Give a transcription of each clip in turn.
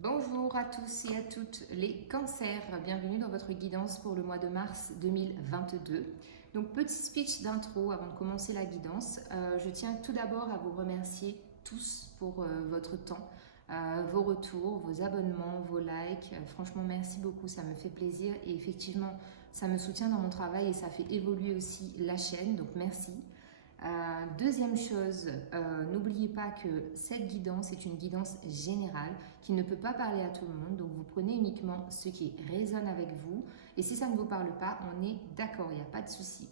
Bonjour à tous et à toutes les cancers, bienvenue dans votre guidance pour le mois de mars 2022. Donc petit speech d'intro avant de commencer la guidance. Je tiens tout d'abord à vous remercier tous pour votre temps, vos retours, vos abonnements, vos likes. Franchement merci beaucoup, ça me fait plaisir et effectivement ça me soutient dans mon travail et ça fait évoluer aussi la chaîne, donc merci. Deuxième chose, n'oubliez pas que cette guidance est une guidance générale qui ne peut pas parler à tout le monde, donc vous prenez uniquement ce qui résonne avec vous et si ça ne vous parle pas, on est d'accord, il n'y a pas de souci.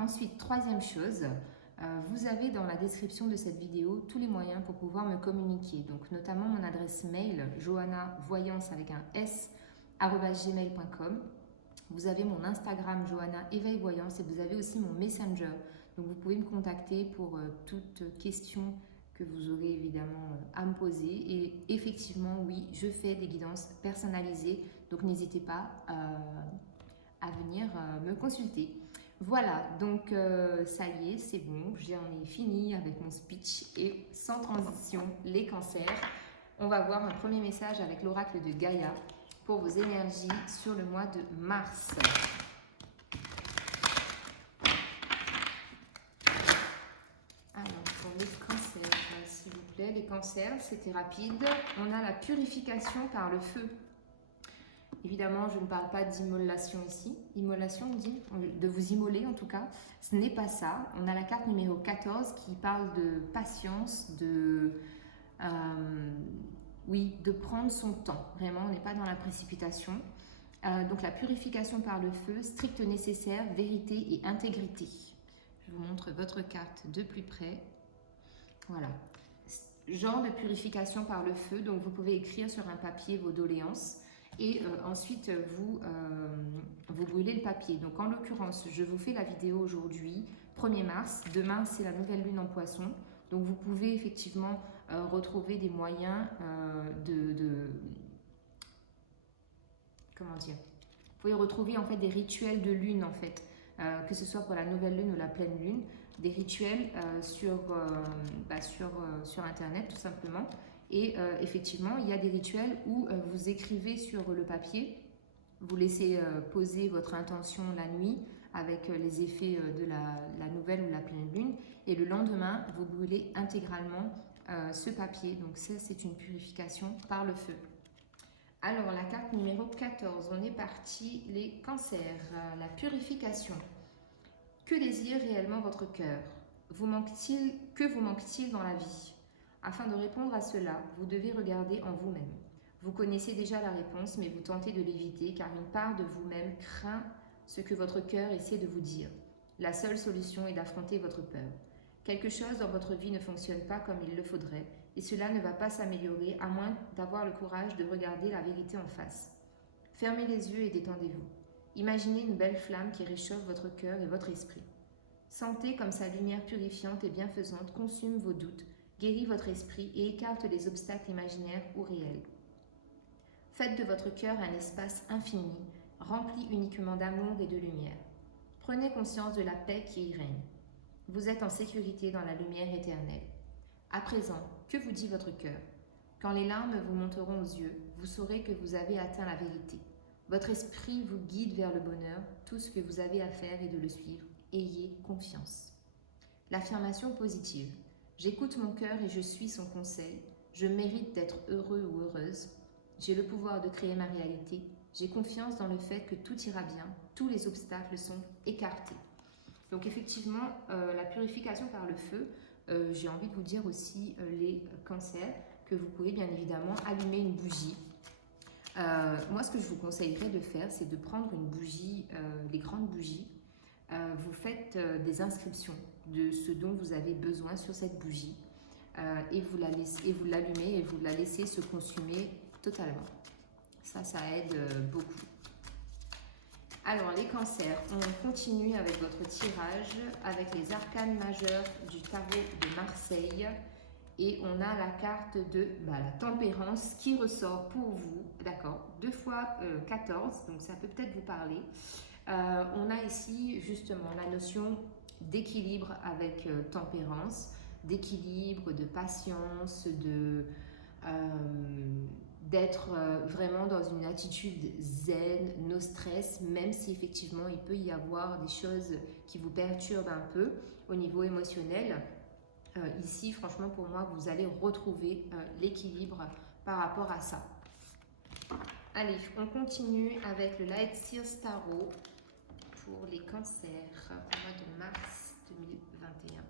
Ensuite, troisième chose, vous avez dans la description de cette vidéo tous les moyens pour pouvoir me communiquer, donc notamment mon adresse mail johanna-voyance avec un s @gmail.com. Vous avez mon Instagram Johanna Éveil Voyance et vous avez aussi mon Messenger. Donc vous pouvez me contacter pour toute question que vous aurez évidemment à me poser. Et effectivement, oui, je fais des guidances personnalisées. Donc n'hésitez pas à venir me consulter. Voilà, donc ça y est, c'est bon, j'en ai fini avec mon speech et sans transition, les cancers. On va voir un premier message avec l'oracle de Gaïa pour vos énergies sur le mois de mars. Alors, pour les cancers, s'il vous plaît, les cancers, c'était rapide. On a la purification par le feu. Évidemment, je ne parle pas d'immolation ici. Immolation, on dit, de vous immoler en tout cas. Ce n'est pas ça. On a la carte numéro 14 qui parle de patience, oui, de prendre son temps. Vraiment, on n'est pas dans la précipitation. Donc la purification par le feu, strict nécessaire, vérité et intégrité. Je vous montre votre carte de plus près. Voilà. Genre de purification par le feu. Donc vous pouvez écrire sur un papier vos doléances. Et ensuite, vous brûlez le papier. Donc, en l'occurrence, je vous fais la vidéo aujourd'hui, 1er mars. Demain, c'est la nouvelle lune en poisson. Donc, vous pouvez effectivement retrouver des moyens comment dire, vous pouvez retrouver en fait des rituels de lune en fait, que ce soit pour la nouvelle lune ou la pleine lune, des rituels sur internet tout simplement. Et effectivement, il y a des rituels où vous écrivez sur le papier, vous laissez poser votre intention la nuit avec les effets de la nouvelle ou la pleine lune, et le lendemain, vous brûlez intégralement ce papier. Donc ça, c'est une purification par le feu. Alors, la carte numéro 14, on est parti, les cancers, la purification. Que désire réellement votre cœur? Que vous manque-t-il dans la vie? Afin de répondre à cela, vous devez regarder en vous-même. Vous connaissez déjà la réponse, mais vous tentez de l'éviter car une part de vous-même craint ce que votre cœur essaie de vous dire. La seule solution est d'affronter votre peur. Quelque chose dans votre vie ne fonctionne pas comme il le faudrait et cela ne va pas s'améliorer à moins d'avoir le courage de regarder la vérité en face. Fermez les yeux et détendez-vous. Imaginez une belle flamme qui réchauffe votre cœur et votre esprit. Sentez comme sa lumière purifiante et bienfaisante consume vos doutes, guérit votre esprit et écarte les obstacles imaginaires ou réels. Faites de votre cœur un espace infini, rempli uniquement d'amour et de lumière. Prenez conscience de la paix qui y règne. Vous êtes en sécurité dans la lumière éternelle. À présent, que vous dit votre cœur? Quand les larmes vous monteront aux yeux, vous saurez que vous avez atteint la vérité. Votre esprit vous guide vers le bonheur, tout ce que vous avez à faire est de le suivre. Ayez confiance. L'affirmation positive. J'écoute mon cœur et je suis son conseil. Je mérite d'être heureux ou heureuse. J'ai le pouvoir de créer ma réalité. J'ai confiance dans le fait que tout ira bien. Tous les obstacles sont écartés. Donc effectivement, la purification par le feu, j'ai envie de vous dire aussi les cancers, que vous pouvez bien évidemment allumer une bougie. Moi, ce que je vous conseillerais de faire, c'est de prendre une bougie, les grandes bougies. Vous faites des inscriptions de ce dont vous avez besoin sur cette bougie et vous l'allumez et vous la laissez se consumer totalement. Ça aide beaucoup. Alors, les cancers, on continue avec votre tirage, avec les arcanes majeurs du tarot de Marseille. Et on a la carte de la tempérance qui ressort pour vous, d'accord, 2 fois 14, donc ça peut peut-être vous parler. On a ici justement la notion d'équilibre avec tempérance, d'équilibre, de patience, d'être vraiment dans une attitude zen, no stress, même si effectivement il peut y avoir des choses qui vous perturbent un peu au niveau émotionnel. Ici, franchement, pour moi, vous allez retrouver l'équilibre par rapport à ça. Allez, on continue avec le Light Seals Tarot pour les cancers au mois de mars 2021.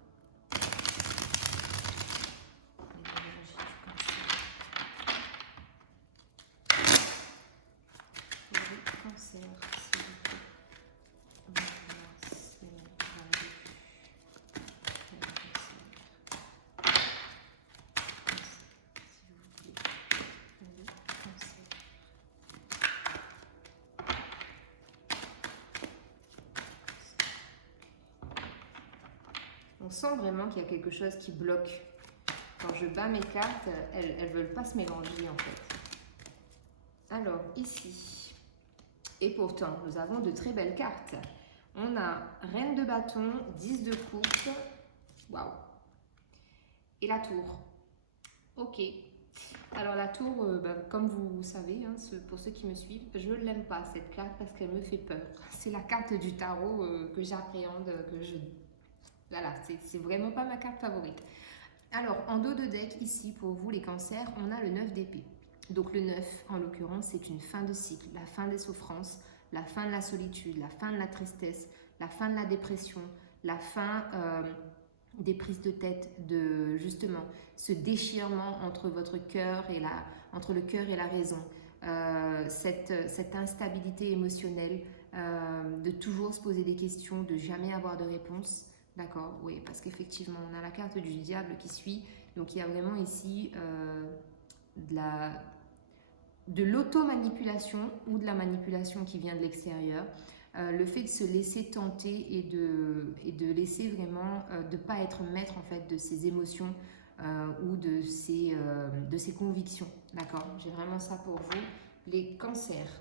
Cancer, s'il vous plaît. Mars 2022. On sent vraiment qu'il y a quelque chose qui bloque. Quand je bats mes cartes, elles ne veulent pas se mélanger en fait. Alors ici, et pourtant nous avons de très belles cartes. On a Reine de bâton, 10 de coupe, waouh, et la tour. Ok, alors la tour, comme vous savez, hein, pour ceux qui me suivent, je ne l'aime pas cette carte parce qu'elle me fait peur. C'est la carte du tarot que j'appréhende, voilà, c'est vraiment pas ma carte favorite. Alors, en dos de deck, ici, pour vous, les cancers, on a le 9 d'épée. Donc, le 9, en l'occurrence, c'est une fin de cycle, la fin des souffrances, la fin de la solitude, la fin de la tristesse, la fin de la dépression, la fin des prises de tête, de justement ce déchirement entre votre cœur et entre le cœur et la raison, cette instabilité émotionnelle, de toujours se poser des questions, de jamais avoir de réponse. D'accord, oui, parce qu'effectivement, on a la carte du diable qui suit. Donc, il y a vraiment ici de l'auto-manipulation ou de la manipulation qui vient de l'extérieur. Le fait de se laisser tenter et de laisser vraiment, de ne pas être maître en fait de ses émotions ou de ses convictions. D'accord, j'ai vraiment ça pour vous, les cancers.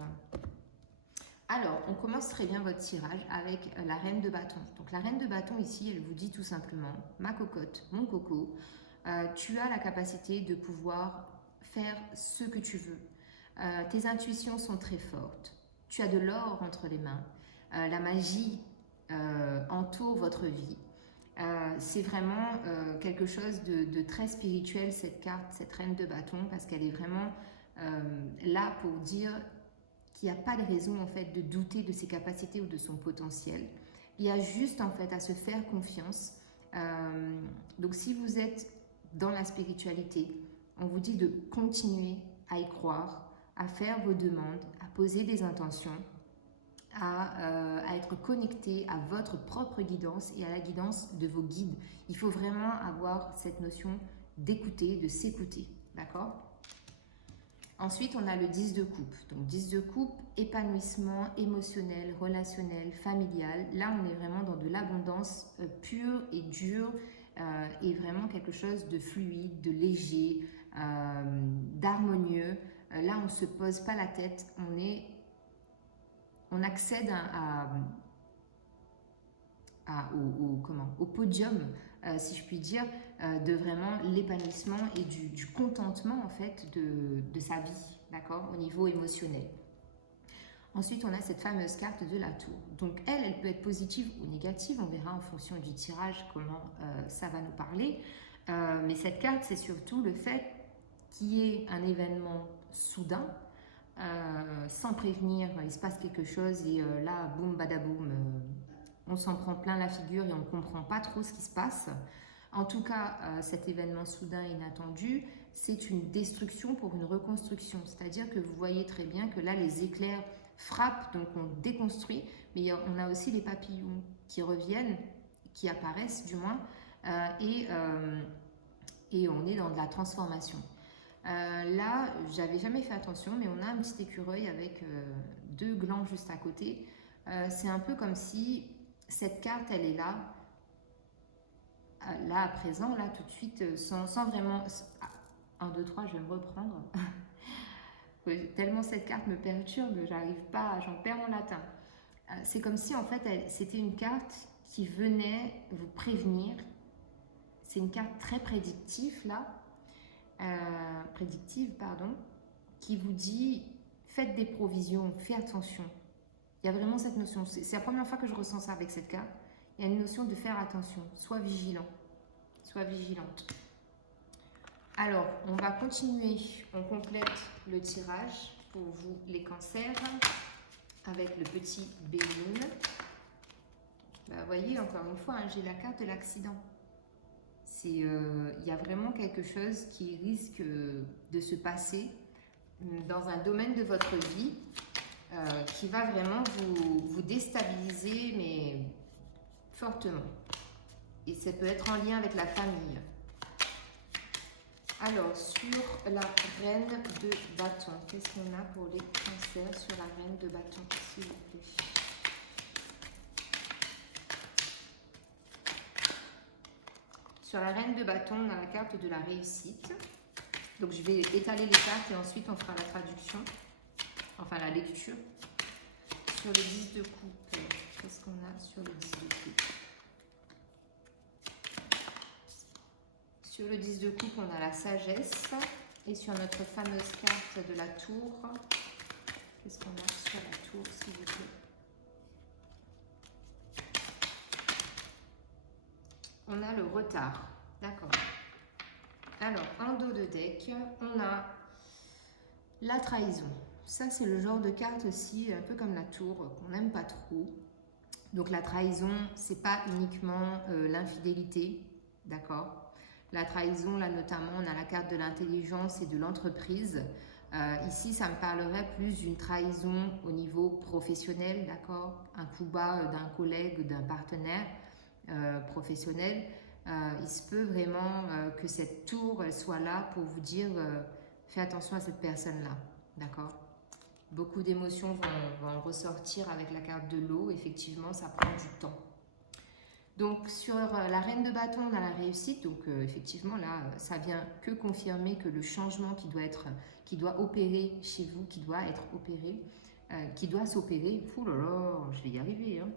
Alors, on commence très bien votre tirage avec la reine de bâton. Donc, la reine de bâton, ici, elle vous dit tout simplement, ma cocotte, mon coco, tu as la capacité de pouvoir faire ce que tu veux. Tes intuitions sont très fortes. Tu as de l'or entre les mains. La magie entoure votre vie. C'est vraiment quelque chose de très spirituel, cette carte, cette reine de bâton, parce qu'elle est vraiment là pour dire qu'il n'y a pas de raison en fait de douter de ses capacités ou de son potentiel. Il y a juste en fait à se faire confiance. Donc si vous êtes dans la spiritualité, on vous dit de continuer à y croire, à faire vos demandes, à poser des intentions, à être connecté à votre propre guidance et à la guidance de vos guides. Il faut vraiment avoir cette notion d'écouter, de s'écouter, d'accord ? Ensuite, on a le 10 de coupe. Donc 10 de coupe, épanouissement émotionnel, relationnel, familial. Là, on est vraiment dans de l'abondance pure et dure et vraiment quelque chose de fluide, de léger, d'harmonieux. Là, on ne se pose pas la tête, on accède au podium, si je puis dire, de vraiment l'épanouissement et du contentement en fait de sa vie, d'accord, au niveau émotionnel. Ensuite, on a cette fameuse carte de la tour. Donc elle peut être positive ou négative, on verra en fonction du tirage comment ça va nous parler. Mais cette carte, c'est surtout le fait qu'il y ait un événement soudain, sans prévenir, il se passe quelque chose et là, boum, badaboum, on s'en prend plein la figure et on ne comprend pas trop ce qui se passe. En tout cas, cet événement soudain inattendu, c'est une destruction pour une reconstruction. C'est-à-dire que vous voyez très bien que là, les éclairs frappent, donc on déconstruit, mais on a aussi les papillons qui reviennent, qui apparaissent du moins, et on est dans de la transformation. Là, j'avais jamais fait attention, mais on a un petit écureuil avec deux glands juste à côté. C'est un peu comme si cette carte, elle est là, à présent, là, tout de suite, sans vraiment... 1, 2, 3, je vais me reprendre. Tellement cette carte me perturbe, j'arrive pas, j'en perds mon latin. C'est comme si, en fait, c'était une carte qui venait vous prévenir. C'est une carte très prédictive, là. qui vous dit faites des provisions, faites attention. Il y a vraiment cette notion, c'est la première fois que je ressens ça avec cette carte. Il y a une notion de faire attention, sois vigilant, sois vigilante. Alors, on va continuer, on complète le tirage pour vous les cancers avec le petit Béline. Vous voyez, encore une fois, hein, j'ai la carte de l'accident. Il y a vraiment quelque chose qui risque de se passer dans un domaine de votre vie qui va vraiment vous déstabiliser, mais fortement. Et ça peut être en lien avec la famille. Alors, sur la reine de bâton, qu'est-ce qu'on a pour les cancers sur la reine de bâton, s'il vous plaît? Sur la reine de bâton, on a la carte de la réussite. Donc, je vais étaler les cartes et ensuite on fera la traduction, enfin la lecture. Sur le 10 de coupe, qu'est-ce qu'on a sur le 10 de coupe? Sur le 10 de coupe, on a la sagesse. Et sur notre fameuse carte de la tour, qu'est-ce qu'on a sur la tour, s'il vous plaît? On a le retard. D'accord. Alors, en dos de deck, on a la trahison. Ça, c'est le genre de carte aussi, un peu comme la tour, qu'on n'aime pas trop. Donc, la trahison, c'est pas uniquement l'infidélité. D'accord? La trahison, là notamment, on a la carte de l'intelligence et de l'entreprise. Ici, ça me parlerait plus d'une trahison au niveau professionnel, d'accord? Un coup bas d'un collègue, d'un partenaire professionnel. Il se peut vraiment que cette tour elle soit là pour vous dire fais attention à cette personne-là, d'accord? Beaucoup d'émotions vont ressortir avec la carte de l'eau. Effectivement, ça prend du temps. Donc, sur la reine de bâton, on a la réussite. Donc, effectivement, là, ça vient que confirmer que le changement qui doit opérer chez vous, qui doit être opéré, qui doit s'opérer, ouh là là, je vais y arriver, hein.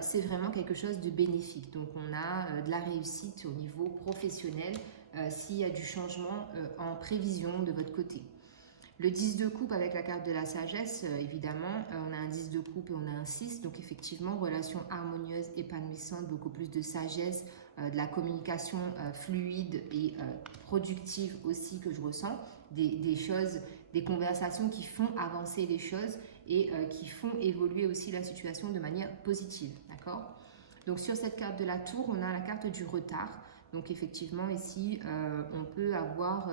C'est vraiment quelque chose de bénéfique. Donc, on a de la réussite au niveau professionnel s'il y a du changement en prévision de votre côté. Le 10 de coupe avec la carte de la sagesse, évidemment, on a un 10 de coupe et on a un 6. Donc, effectivement, relation harmonieuse, épanouissante, beaucoup plus de sagesse, de la communication fluide et productive aussi que je ressens. Des choses, des conversations qui font avancer les choses et qui font évoluer aussi la situation de manière positive, d'accord? Donc, sur cette carte de la tour, on a la carte du retard. Donc, effectivement, ici, on peut avoir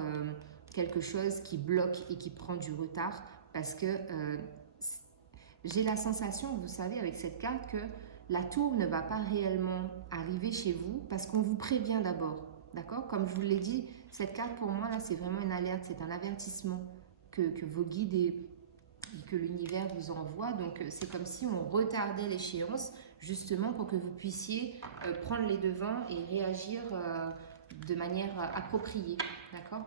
quelque chose qui bloque et qui prend du retard parce que j'ai la sensation, vous savez, avec cette carte, que la tour ne va pas réellement arriver chez vous parce qu'on vous prévient d'abord, d'accord? Comme je vous l'ai dit, cette carte, pour moi, là, c'est vraiment une alerte, c'est un avertissement que vos guides et que l'univers vous envoie. Donc, c'est comme si on retardait l'échéance justement pour que vous puissiez prendre les devants et réagir de manière appropriée, d'accord?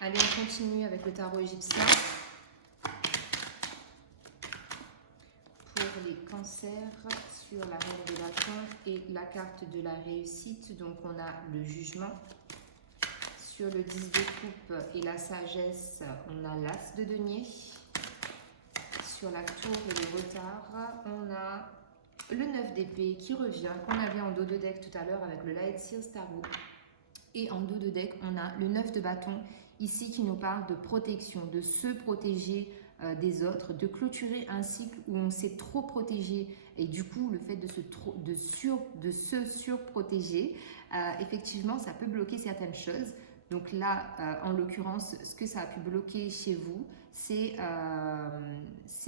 Allez, on continue avec le tarot égyptien. Pour les cancers, sur la reine de bâton et la carte de la réussite, donc on a le jugement. Sur le 10 de coupe et la sagesse, on a l'as de denier. Sur la tour et le retard, on a le 9 d'épée qui revient, qu'on avait en dos de deck tout à l'heure avec le Light Seals Tarot. Et en dos de deck, on a le 9 de bâton, ici qui nous parle de protection, de se protéger des autres, de clôturer un cycle où on s'est trop protégé. Et du coup, le fait de se surprotéger, effectivement, ça peut bloquer certaines choses. Donc là, en l'occurrence, ce que ça a pu bloquer chez vous, c'est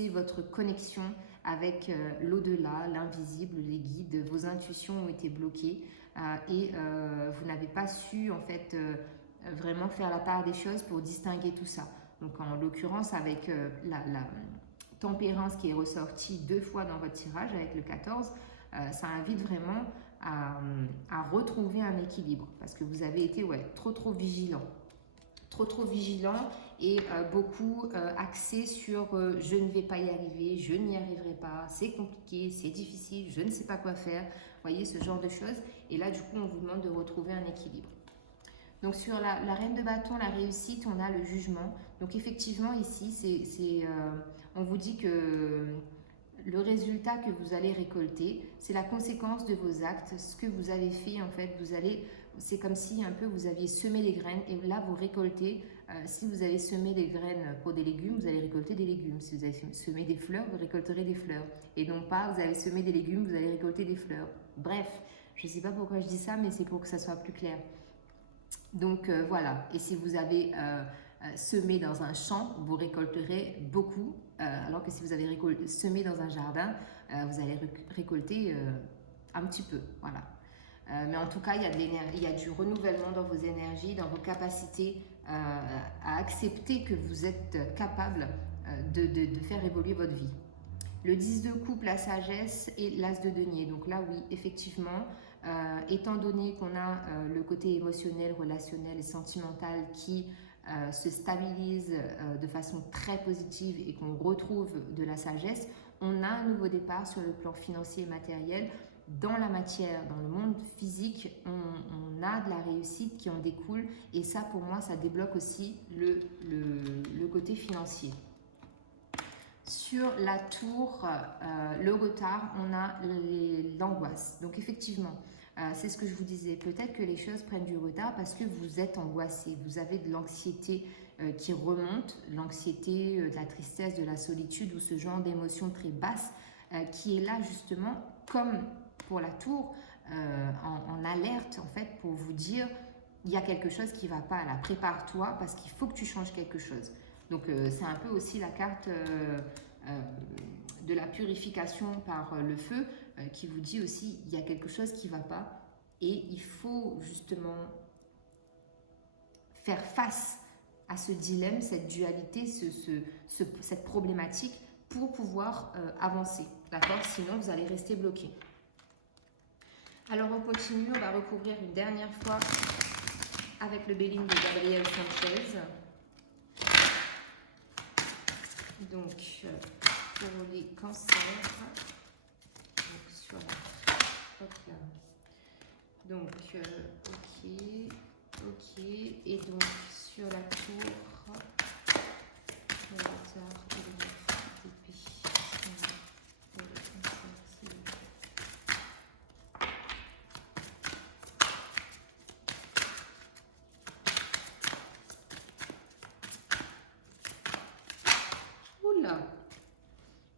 votre connexion avec l'au-delà, l'invisible, les guides. Vos intuitions ont été bloquées et vous n'avez pas su, en fait, vraiment faire la part des choses pour distinguer tout ça. Donc, en l'occurrence, avec la tempérance qui est ressortie 2 fois dans votre tirage, avec le 14, ça invite vraiment à retrouver un équilibre parce que vous avez été trop vigilant. Trop vigilant et beaucoup axé sur je ne vais pas y arriver, je n'y arriverai pas, c'est compliqué, c'est difficile, je ne sais pas quoi faire. Vous voyez, ce genre de choses. Et là, du coup, on vous demande de retrouver un équilibre. Donc sur la reine de bâton, la réussite, on a le jugement. Donc effectivement ici, on vous dit que le résultat que vous allez récolter, c'est la conséquence de vos actes. Ce que vous avez fait, en fait, c'est comme si un peu vous aviez semé les graines et là vous récoltez. Si vous avez semé des graines pour des légumes, vous allez récolter des légumes. Si vous avez semé des fleurs, vous récolterez des fleurs. Et non pas, vous avez semé des légumes, vous allez récolter des fleurs. Bref, je ne sais pas pourquoi je dis ça, mais c'est pour que ça soit plus clair. Donc voilà, et si vous avez semé dans un champ, vous récolterez beaucoup, alors que si vous avez semé dans un jardin, vous allez récolter un petit peu, voilà. Mais en tout cas, il y a du renouvellement dans vos énergies, dans vos capacités à accepter que vous êtes capable de faire évoluer votre vie. Le 10 de coupe, la sagesse et l'as de denier. Donc là, oui, effectivement, étant donné qu'on a le côté émotionnel, relationnel et sentimental qui se stabilise de façon très positive et qu'on retrouve de la sagesse, on a un nouveau départ sur le plan financier et matériel. Dans la matière, dans le monde physique, on a de la réussite qui en découle et ça, pour moi, ça débloque aussi le côté financier. Sur la tour, le retard, on a l'angoisse. Donc effectivement, c'est ce que je vous disais. Peut-être que les choses prennent du retard parce que vous êtes angoissé. Vous avez de l'anxiété qui remonte, l'anxiété, de la tristesse, de la solitude ou ce genre d'émotions très basses qui est là justement comme pour la tour en alerte en fait pour vous dire il y a quelque chose qui ne va pas là. Prépare-toi parce qu'il faut que tu changes quelque chose. Donc c'est un peu aussi la carte de la purification par le feu qui vous dit aussi il y a quelque chose qui ne va pas et il faut justement faire face à ce dilemme, cette dualité, cette problématique pour pouvoir avancer. D'accord? Sinon vous allez rester bloqué. Alors on continue, on va recouvrir une dernière fois avec le Béline de Gabriel Sanchez. Donc, pour les cancers, donc sur la... Hop là. Donc, ok. Et donc, sur la tour, le retard et le d'épée.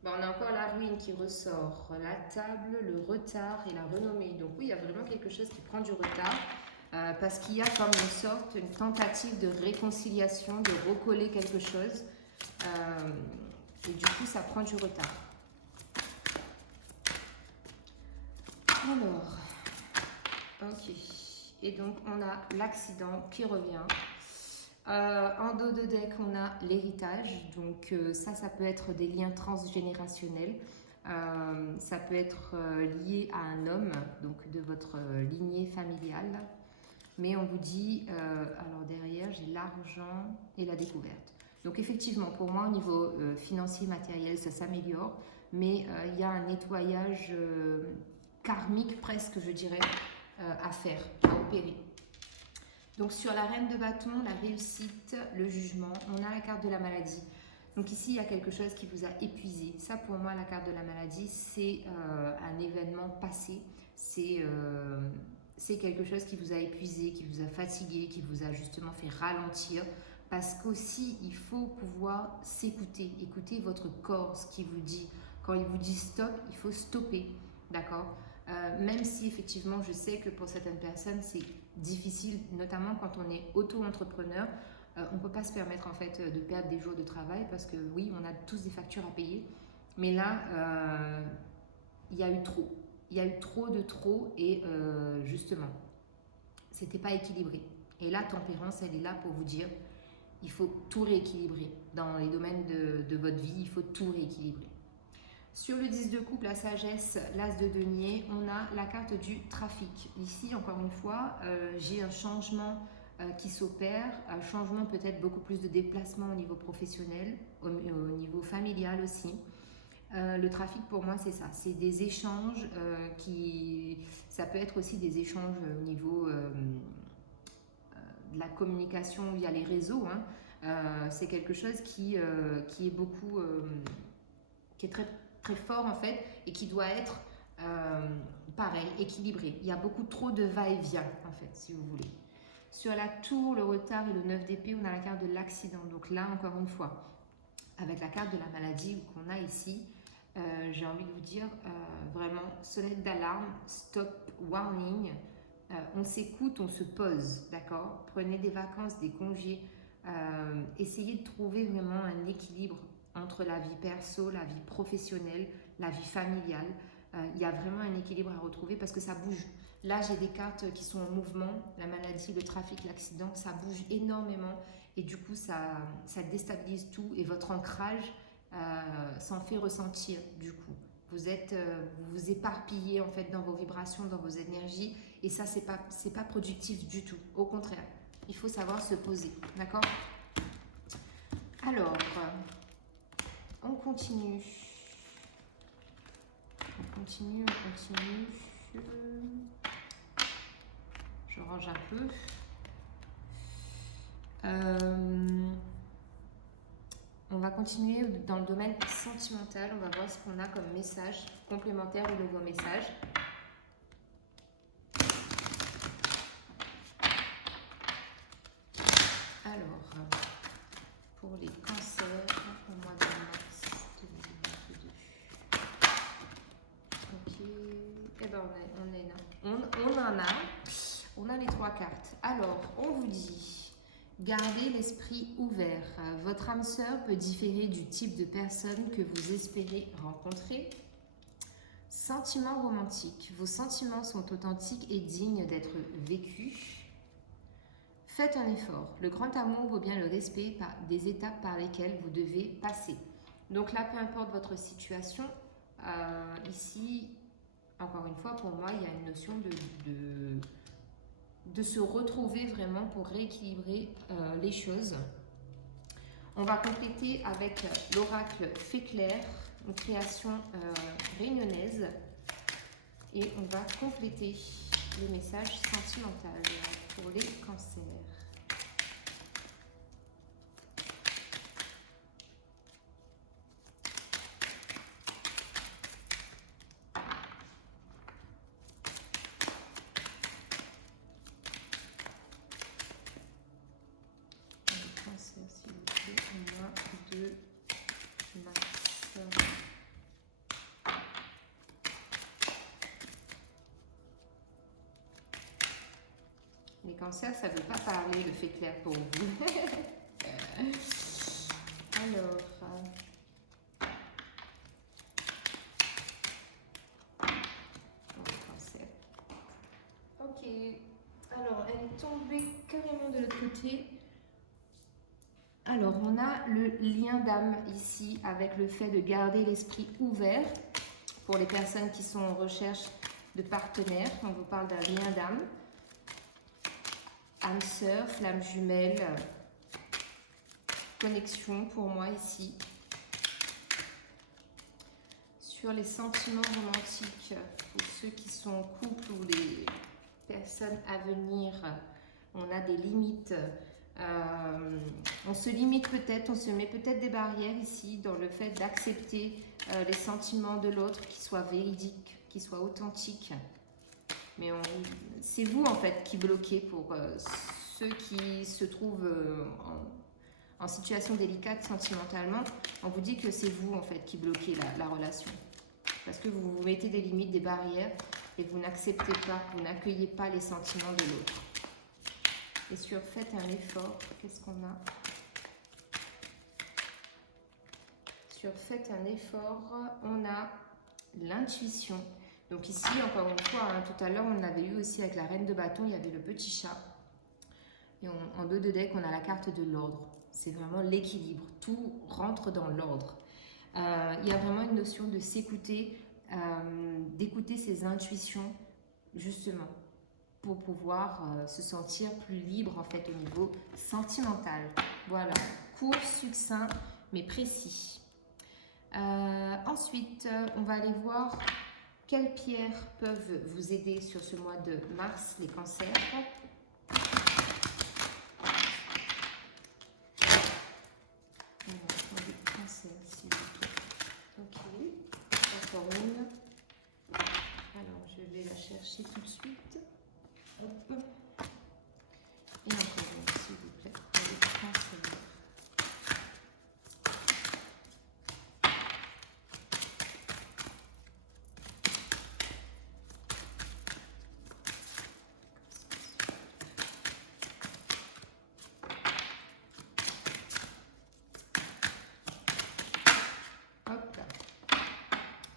Ben, on a encore la ruine qui ressort, la table, le retard et la renommée. Donc oui, il y a vraiment quelque chose qui prend du retard parce qu'il y a comme une tentative de réconciliation, de recoller quelque chose. Et du coup, ça prend du retard. Alors, ok. Et donc, on a l'accident qui revient. En dos de deck, on a l'héritage. Donc ça peut être des liens transgénérationnels. Ça peut être lié à un homme, donc de votre lignée familiale. Mais on vous dit, alors derrière, j'ai l'argent et la découverte. Donc effectivement, pour moi, au niveau financier, matériel, ça s'améliore. Mais il y a un nettoyage karmique presque, je dirais, à faire, à opérer. Donc sur la reine de bâton, la réussite, le jugement, on a la carte de la maladie. Donc ici, il y a quelque chose qui vous a épuisé. Ça, pour moi, la carte de la maladie, c'est un événement passé. C'est quelque chose qui vous a épuisé, qui vous a fatigué, qui vous a justement fait ralentir. Parce qu'aussi, il faut pouvoir s'écouter, écouter votre corps, ce qu'il vous dit. Quand il vous dit stop, il faut stopper, d'accord ? Même si effectivement, je sais que pour certaines personnes, c'est difficile, notamment quand on est auto-entrepreneur, on ne peut pas se permettre en fait de perdre des jours de travail parce que oui, on a tous des factures à payer, mais là, il y a eu trop. Il y a eu trop et justement, c'était pas équilibré. Et la tempérance, elle est là pour vous dire, il faut tout rééquilibrer. Dans les domaines de votre vie, il faut tout rééquilibrer. Sur le 10 de coupe, la sagesse, l'as de denier, on a la carte du trafic. Ici, encore une fois, j'ai un changement qui s'opère, un changement peut-être beaucoup plus de déplacement au niveau professionnel, au niveau familial aussi. Le trafic, pour moi, c'est ça. C'est des échanges ça peut être aussi des échanges au niveau de la communication via les réseaux, hein. C'est quelque chose qui est beaucoup, qui est très, très fort en fait, et qui doit être pareil, équilibré. Il y a beaucoup trop de va-et-vient en fait, si vous voulez. Sur la tour, le retard et le 9 d'épée, on a la carte de l'accident. Donc là, encore une fois, avec la carte de la maladie qu'on a ici, j'ai envie de vous dire vraiment sonnette d'alarme, stop, warning. On s'écoute, on se pose, d'accord? Prenez des vacances, des congés. Essayez de trouver vraiment un équilibre entre la vie perso, la vie professionnelle, la vie familiale. Il y a vraiment un équilibre à retrouver parce que ça bouge. Là, j'ai des cartes qui sont en mouvement, la maladie, le trafic, l'accident, ça bouge énormément et du coup, ça déstabilise tout et votre ancrage s'en fait ressentir du coup. Vous vous éparpillez en fait dans vos vibrations, dans vos énergies et ça, c'est pas productif du tout. Au contraire, il faut savoir se poser, d'accord? Alors, on continue. On continue. Je range un peu. On va continuer dans le domaine sentimental. On va voir ce qu'on a comme message complémentaire au nouveau message. Alors, pour les cancers, au mois de mars 2022. Ok. Eh ben, on a les 3 cartes. Alors, on vous dit, gardez l'esprit ouvert. Votre âme sœur peut différer du type de personne que vous espérez rencontrer. Sentiments romantiques. Vos sentiments sont authentiques et dignes d'être vécus. Faites un effort. Le grand amour vaut bien le respect des étapes par lesquelles vous devez passer. Donc là, peu importe votre situation, ici, encore une fois, pour moi, il y a une notion de se retrouver vraiment pour rééquilibrer les choses. On va compléter avec l'oracle Fée Claire, une création réunionnaise. Et on va compléter le message sentimental pour les cancers. Les cancers, ça ne veut pas parler, le Fée Claire pour vous. Alors, pour les cancers. Ok. Alors, elle est tombée carrément de l'autre côté. Alors, on a le lien d'âme ici avec le fait de garder l'esprit ouvert pour les personnes qui sont en recherche de partenaires. On vous parle d'un lien d'âme. Âme sœur, flamme jumelle, connexion pour moi ici. Sur les sentiments romantiques, pour ceux qui sont en couple ou les personnes à venir, on a des limites. On se limite peut-être, on se met peut-être des barrières ici dans le fait d'accepter les sentiments de l'autre qui soient véridiques, qui soient authentiques. Mais c'est vous en fait qui bloquez pour ceux qui se trouvent en situation délicate sentimentalement. On vous dit que c'est vous en fait qui bloquez la relation. Parce que vous vous mettez des limites, des barrières et vous n'acceptez pas, vous n'accueillez pas les sentiments de l'autre. Et sur faites un effort, qu'est-ce qu'on a? Sur faites un effort, on a l'intuition. Donc ici, encore une fois, hein, tout à l'heure, on avait eu aussi avec la reine de bâton, il y avait le petit chat. Et en dos de deck, on a la carte de l'ordre. C'est vraiment l'équilibre. Tout rentre dans l'ordre. Il y a vraiment une notion de s'écouter, d'écouter ses intuitions, justement, pour pouvoir se sentir plus libre, en fait, au niveau sentimental. Voilà, court, succinct, mais précis. Ensuite, on va aller voir quelles pierres peuvent vous aider sur ce mois de mars, les cancers.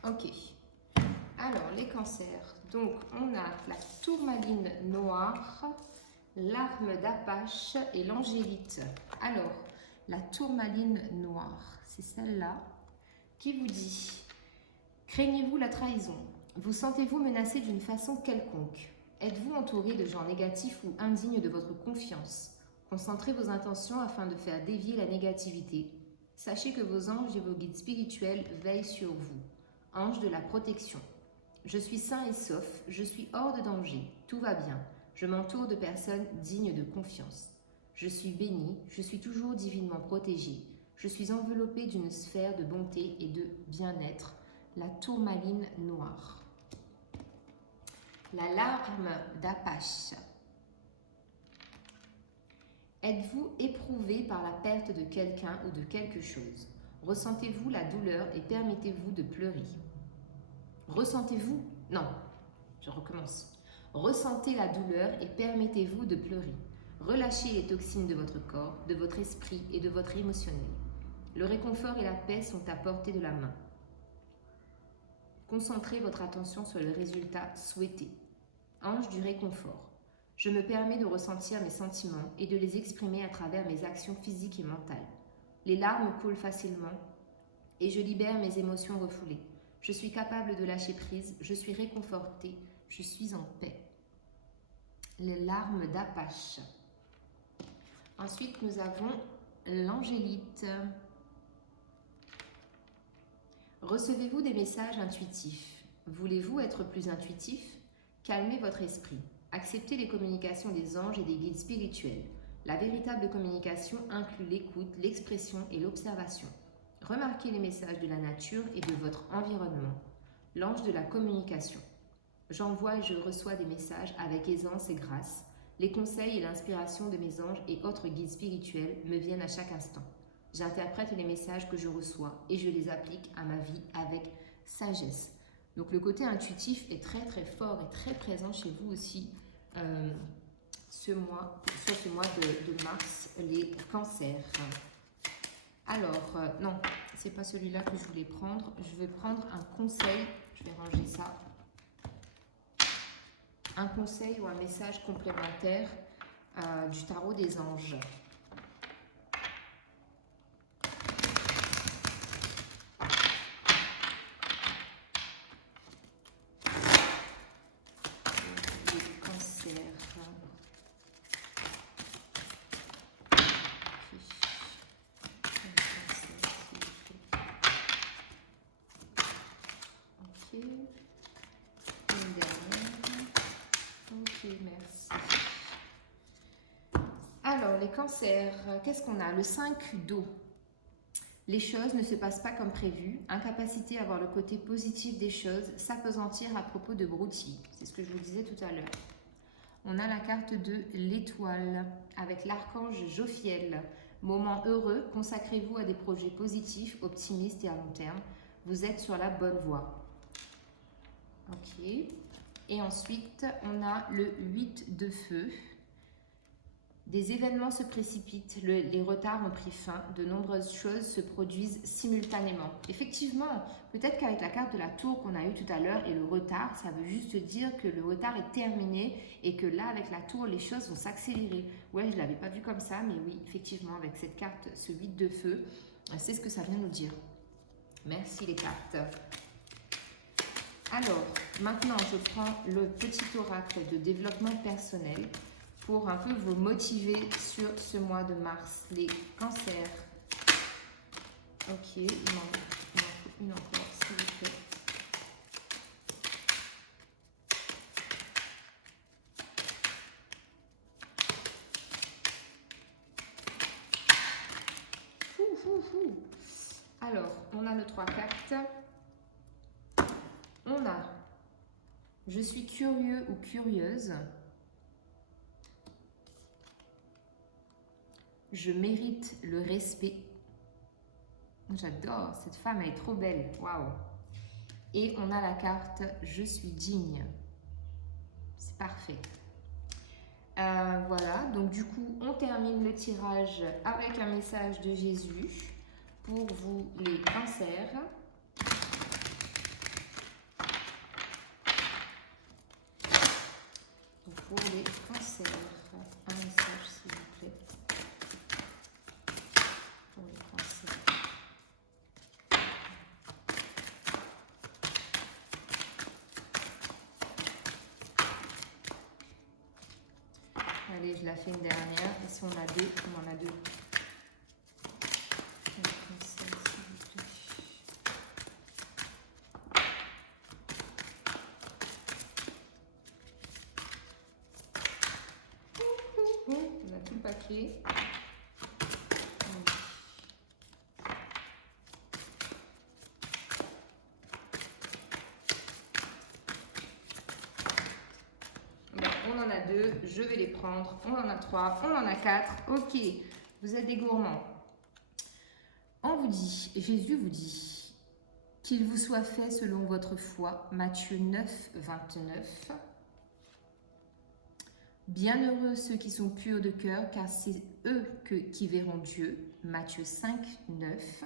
Ok. Alors, les cancers. Donc, on a la tourmaline noire, l'arme d'Apache et l'angélite. Alors, la tourmaline noire, c'est celle-là qui vous dit: craignez-vous la trahison? Vous sentez-vous menacé d'une façon quelconque? Êtes-vous entouré de gens négatifs ou indignes de votre confiance? Concentrez vos intentions afin de faire dévier la négativité. Sachez que vos anges et vos guides spirituels veillent sur vous. Ange de la protection. Je suis sain et sauf, je suis hors de danger, tout va bien. Je m'entoure de personnes dignes de confiance. Je suis béni, je suis toujours divinement protégé. Je suis enveloppé d'une sphère de bonté et de bien-être. La tourmaline noire. La larme d'Apache. Êtes-vous éprouvé par la perte de quelqu'un ou de quelque chose? Ressentez-vous la douleur et permettez-vous de pleurer? Ressentez-vous? Non, je recommence. Ressentez la douleur et permettez-vous de pleurer. Relâchez les toxines de votre corps, de votre esprit et de votre émotionnel. Le réconfort et la paix sont à portée de la main. Concentrez votre attention sur le résultat souhaité. Ange du réconfort. Je me permets de ressentir mes sentiments et de les exprimer à travers mes actions physiques et mentales. Les larmes coulent facilement et je libère mes émotions refoulées. Je suis capable de lâcher prise, je suis réconfortée, je suis en paix. Les larmes d'Apache. Ensuite, nous avons l'angélite. Recevez-vous des messages intuitifs? Voulez-vous être plus intuitif? Calmez votre esprit. Acceptez les communications des anges et des guides spirituels. La véritable communication inclut l'écoute, l'expression et l'observation. Remarquez les messages de la nature et de votre environnement. L'ange de la communication. J'envoie et je reçois des messages avec aisance et grâce. Les conseils et l'inspiration de mes anges et autres guides spirituels me viennent à chaque instant. J'interprète les messages que je reçois et je les applique à ma vie avec sagesse. Donc le côté intuitif est très très fort et très présent chez vous aussi sur ce mois de mars, les cancers. Alors, non, c'est pas celui-là que je voulais prendre. Je vais prendre un conseil, je vais ranger ça. Un conseil ou un message complémentaire du tarot des anges. Merci. Alors, les cancers, qu'est-ce qu'on a? Le 5 d'eau. Les choses ne se passent pas comme prévu. Incapacité à voir le côté positif des choses. S'apesantir à propos de broutilles. C'est ce que je vous disais tout à l'heure. On a la carte de l'étoile avec l'archange Jophiel. Moment heureux, consacrez-vous à des projets positifs, optimistes et à long terme. Vous êtes sur la bonne voie. Ok. Et ensuite, on a le 8 de feu. Des événements se précipitent, les retards ont pris fin, de nombreuses choses se produisent simultanément. Effectivement, peut-être qu'avec la carte de la tour qu'on a eue tout à l'heure et le retard, ça veut juste dire que le retard est terminé et que là, avec la tour, les choses vont s'accélérer. Ouais, je ne l'avais pas vu comme ça, mais oui, effectivement, avec cette carte, ce 8 de feu, c'est ce que ça vient nous dire. Merci les cartes. Alors, maintenant, je prends le petit oracle de développement personnel pour un peu vous motiver sur ce mois de mars, les cancers. Ok, il m'en faut une encore, s'il vous plaît. Alors, on a nos 3 cartes. On a « Je suis curieux ou curieuse ». Je mérite le respect. J'adore, cette femme, elle est trop belle. Waouh. Et on a la carte « Je suis digne ». C'est parfait. Voilà, donc du coup, on termine le tirage avec un message de Jésus pour vous les cancers. pour les cancers. Un message, s'il vous plaît. Pour les cancers. Allez, je la fais une dernière. Et si on a deux, on en a deux. On a tout le paquet. On en a deux, je vais les prendre. On en a trois, on en a quatre. Ok, vous êtes des gourmands. On vous dit, Jésus vous dit, qu'il vous soit fait selon votre foi. Matthieu 9, 29. Bienheureux ceux qui sont purs de cœur, car c'est eux qui verront Dieu. Matthieu 5, 9.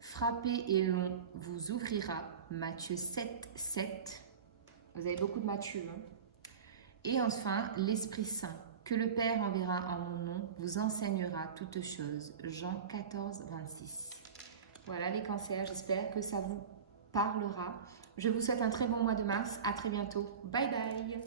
Frappez et l'on vous ouvrira. Matthieu 7, 7. Vous avez beaucoup de Matthieu. Hein? Et enfin, l'Esprit Saint, que le Père enverra en mon nom, vous enseignera toutes choses. Jean 14, 26. Voilà les cancers, j'espère que ça vous parlera. Je vous souhaite un très bon mois de mars. À très bientôt. Bye bye.